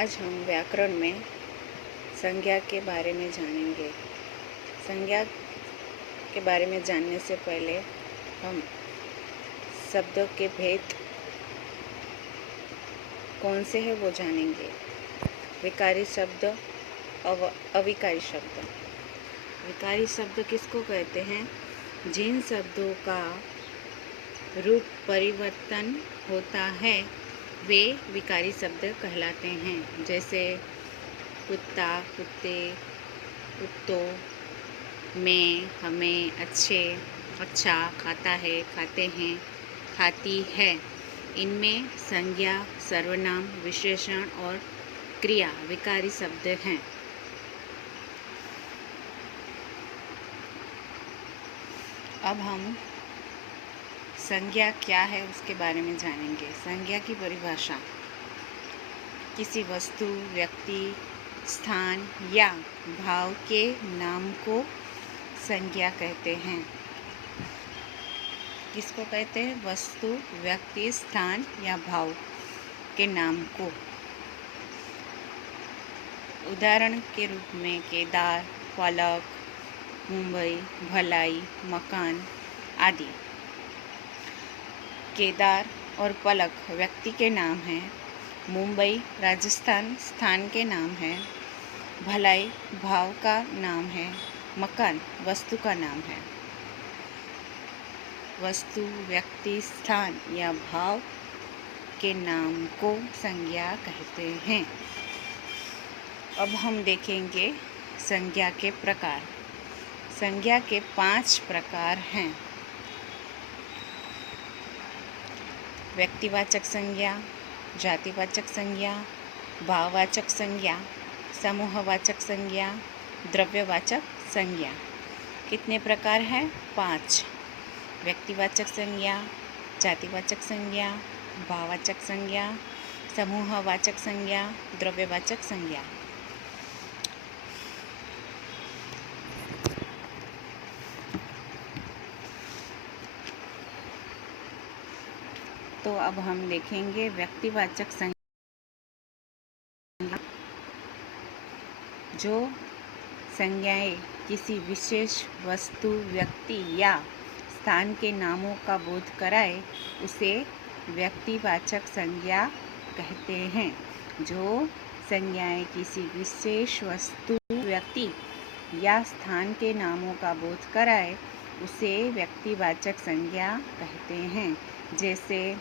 आज हम व्याकरण में संज्ञा के बारे में जानेंगे। संज्ञा के बारे में जानने से पहले हम शब्दों के भेद कौन से हैं वो जानेंगे। विकारी शब्द, अविकारी शब्द। विकारी शब्द किसको कहते हैं? जिन शब्दों का रूप परिवर्तन होता है वे विकारी शब्द कहलाते हैं। जैसे कुत्ता, कुत्ते, कुत्तों, मैं, हमें, अच्छे, अच्छा, खाता है, खाते हैं, खाती है। इनमें संज्ञा, सर्वनाम, विशेषण और क्रिया विकारी शब्द हैं। अब हम संज्ञा क्या है उसके बारे में जानेंगे। संज्ञा की परिभाषा: किसी वस्तु, व्यक्ति, स्थान या भाव के नाम को संज्ञा कहते हैं। किसको कहते हैं? वस्तु, व्यक्ति, स्थान या भाव के नाम को। उदाहरण के रूप में केदार, पलक, मुंबई, भलाई, मकान आदि। केदार और पलक व्यक्ति के नाम हैं। मुंबई राजस्थान स्थान के नाम है। भलाई भाव का नाम है। मकान वस्तु का नाम है। वस्तु, व्यक्ति, स्थान या भाव के नाम को संज्ञा कहते हैं। अब हम देखेंगे संज्ञा के प्रकार। संज्ञा के 5 प्रकार हैं। व्यक्तिवाचक संज्ञा, जातिवाचक संज्ञा, भाववाचक संज्ञा, समूहवाचक संज्ञा, द्रव्यवाचक संज्ञा। कितने प्रकार हैं? 5। व्यक्तिवाचक संज्ञा, जातिवाचक संज्ञा, भाववाचक संज्ञा, समूहवाचक संज्ञा, द्रव्यवाचक संज्ञा। तो अब हम देखेंगे व्यक्तिवाचक संज्ञा, जो संज्ञाएं किसी विशेष वस्तु, व्यक्ति या स्थान के नामों का बोध कराए उसे व्यक्तिवाचक संज्ञा कहते हैं। जो संज्ञाएं किसी विशेष वस्तु, व्यक्ति या स्थान के नामों का बोध कराए उसे व्यक्तिवाचक संज्ञा कहते हैं। जैसे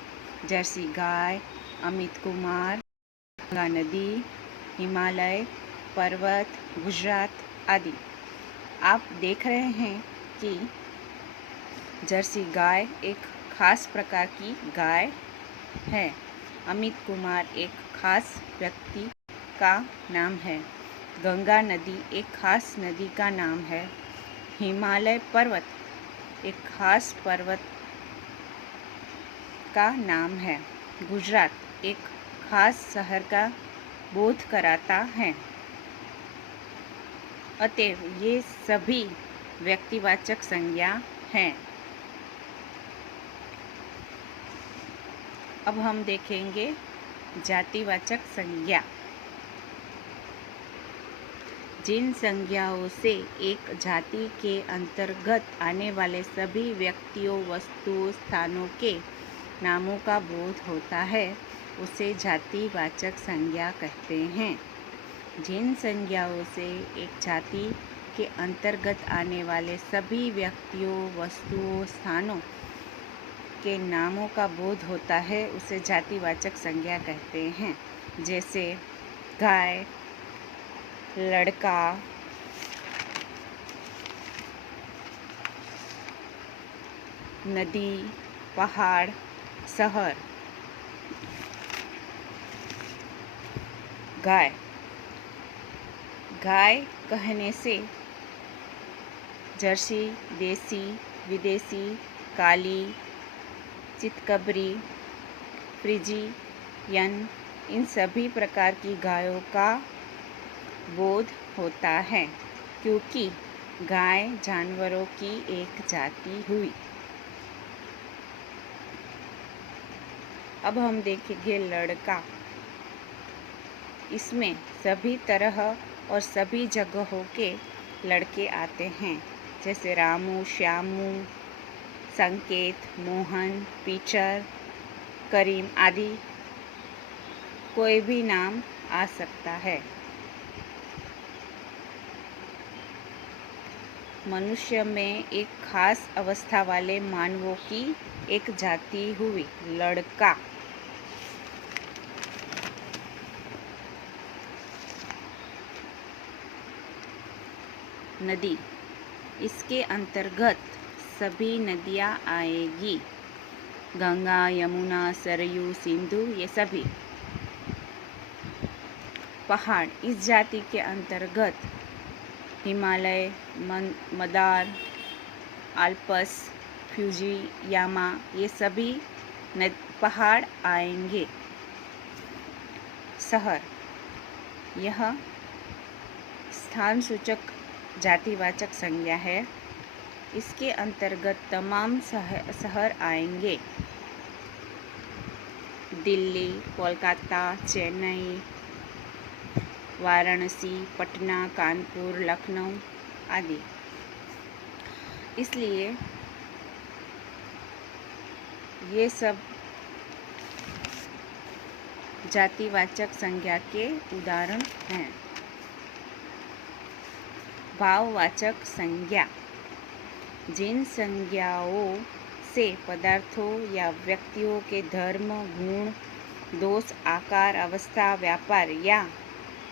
जर्सी गाय, अमित कुमार, गंगा नदी, हिमालय पर्वत, गुजरात आदि। आप देख रहे हैं कि जर्सी गाय एक खास प्रकार की गाय है। अमित कुमार एक खास व्यक्ति का नाम है। गंगा नदी एक खास नदी का नाम है। हिमालय पर्वत एक खास पर्वत का नाम है। गुजरात एक खास शहर का बोध कराता है। अतएव ये सभी व्यक्तिवाचक संज्ञा हैं। अब हम देखेंगे जातिवाचक संज्ञा। जिन संज्ञाओं से एक जाति के अंतर्गत आने वाले सभी व्यक्तियों, वस्तुओं, स्थानों के नामों का बोध होता है उसे जातिवाचक संज्ञा कहते हैं। जिन संज्ञाओं से एक जाति के अंतर्गत आने वाले सभी व्यक्तियों, वस्तुओं, स्थानों के नामों का बोध होता है उसे जातिवाचक संज्ञा कहते हैं। जैसे गाय, लड़का, नदी, पहाड़, शहर। गाय, गाय कहने से जर्सी, देसी, विदेशी, काली, चितकबरी, फ्रिजियन इन सभी प्रकार की गायों का बोध होता है, क्योंकि गाय जानवरों की एक जाति हुई। अब हम देखेंगे लड़का। इसमें सभी तरह और सभी जगहों के लड़के आते हैं, जैसे रामू, श्यामू, संकेत, मोहन, पीटर, करीम आदि कोई भी नाम आ सकता है। मनुष्य में एक खास अवस्था वाले मानवों की एक जाति हुई, लड़का। नदी, इसके अंतर्गत सभी नदियाँ आएगी, गंगा, यमुना, सरयू, सिंधु, ये सभी। पहाड़, इस जाति के अंतर्गत हिमालय, मदार, आल्प्स, फ्यूजियामा, ये सभी पहाड़ आएंगे। शहर, यह स्थान सूचक जातिवाचक संज्ञा है। इसके अंतर्गत तमाम शहर आएंगे, दिल्ली, कोलकाता, चेन्नई, वाराणसी, पटना, कानपुर, लखनऊ आदि। इसलिए ये सब जातिवाचक संज्ञा के उदाहरण हैं। भाववाचक संज्ञा, जिन संज्ञाओं से पदार्थों या व्यक्तियों के धर्म, गुण, दोष, आकार, अवस्था, व्यापार या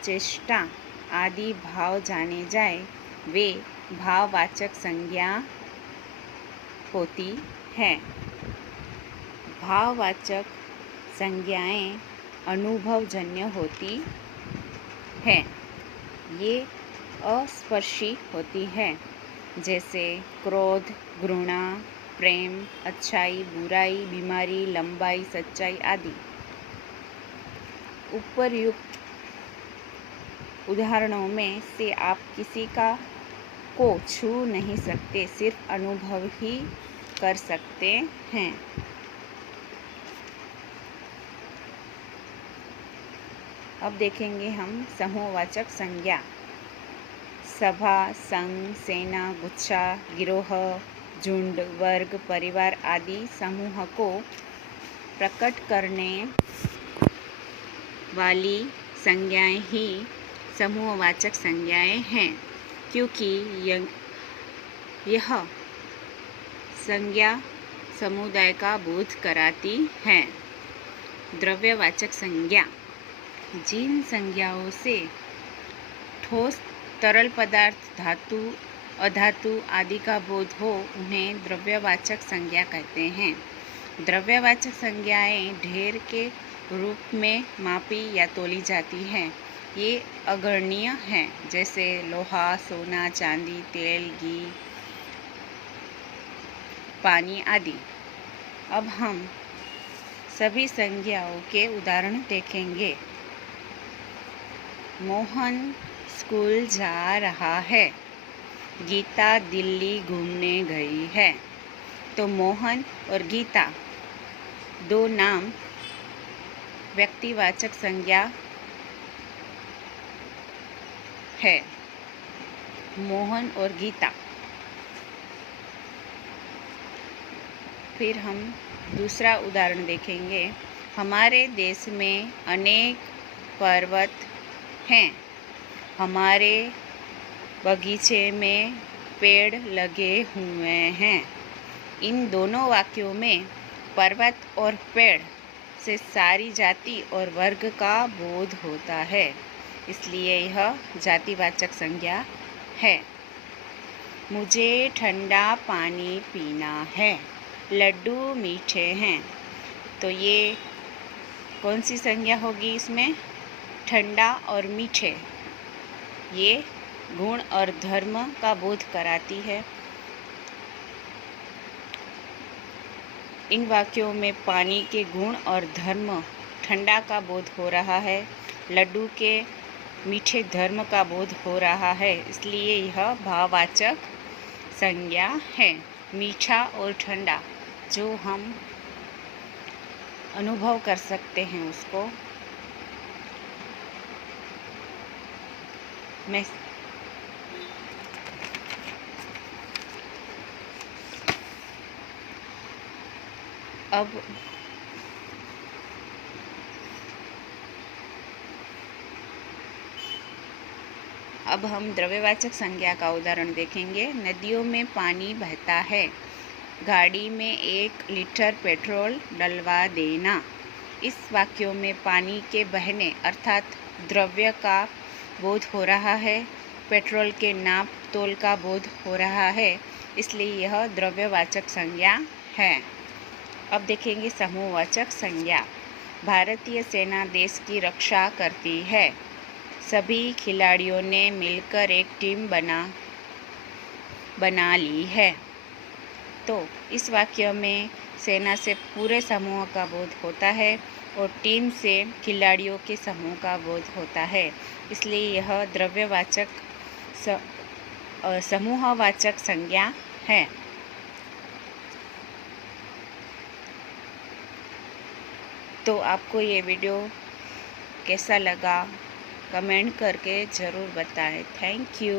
चेष्टा आदि भाव जाने जाए, वे भाववाचक संज्ञा होती हैं। भाववाचक संज्ञाएं अनुभवजन्य होती हैं। ये अस्पर्शी होती है, जैसे क्रोध, घृणा, प्रेम, अच्छाई, बुराई, बीमारी, लंबाई, सच्चाई आदि। उपर्युक्त उदाहरणों में से आप किसी को छू नहीं सकते, सिर्फ अनुभव ही कर सकते हैं। अब देखेंगे हम समूहवाचक संज्ञा। सभा, संघ, सेना, गुच्छा, गिरोह, झुंड, वर्ग, परिवार आदि समूह को प्रकट करने वाली संज्ञाएं ही समूहवाचक संज्ञाएं हैं, क्योंकि यह संज्ञा समुदाय का बोध कराती है। द्रव्यवाचक संज्ञा, जिन संज्ञाओं से ठोस, तरल पदार्थ, धातु, अधातु आदि का बोध हो, उन्हें द्रव्यवाचक संज्ञा कहते हैं। द्रव्यवाचक संज्ञाएं ढेर के रूप में मापी या तोली जाती हैं। ये अगणनीय हैं, जैसे लोहा, सोना, चांदी, तेल, घी, पानी आदि। अब हम सभी संज्ञाओं के उदाहरण देखेंगे। मोहन स्कूल जा रहा है, गीता दिल्ली घूमने गई है। तो मोहन और गीता दो नाम व्यक्तिवाचक संज्ञा है। मोहन और गीता। फिर हम दूसरा उदाहरण देखेंगे। हमारे देश में अनेक पर्वत हैं, हमारे बगीचे में पेड़ लगे हुए हैं। इन दोनों वाक्यों में पर्वत और पेड़ से सारी जाति और वर्ग का बोध होता है, इसलिए यह जातिवाचक संज्ञा है। मुझे ठंडा पानी पीना है, लड्डू मीठे हैं। तो ये कौन सी संज्ञा होगी इसमें? ठंडा और मीठे। ये गुण और धर्म का बोध कराती है। इन वाक्यों में पानी के गुण और धर्म, ठंडा का बोध हो रहा है, लड्डू के मीठे धर्म का बोध हो रहा है, इसलिए यह भाववाचक संज्ञा है। मीठा और ठंडा जो हम अनुभव कर सकते हैं उसको मैं अब हम द्रव्यवाचक संज्ञा का उदाहरण देखेंगे। नदियों में पानी बहता है। गाड़ी में 1 लीटर पेट्रोल डलवा देना। इस वाक्यों में पानी के बहने अर्थात द्रव्य का बोध हो रहा है, पेट्रोल के नाप तोल का बोध हो रहा है, इसलिए यह द्रव्यवाचक संज्ञा है। अब देखेंगे समूहवाचक संज्ञा। भारतीय सेना देश की रक्षा करती है। सभी खिलाड़ियों ने मिलकर एक टीम बना ली है। तो इस वाक्य में सेना से पूरे समूह का बोध होता है और टीम से खिलाड़ियों के समूह का बोध होता है, इसलिए यह द्रव्यवाचक समूहवाचक संज्ञा है। तो आपको ये वीडियो कैसा लगा कमेंट करके ज़रूर बताएं। Thank you.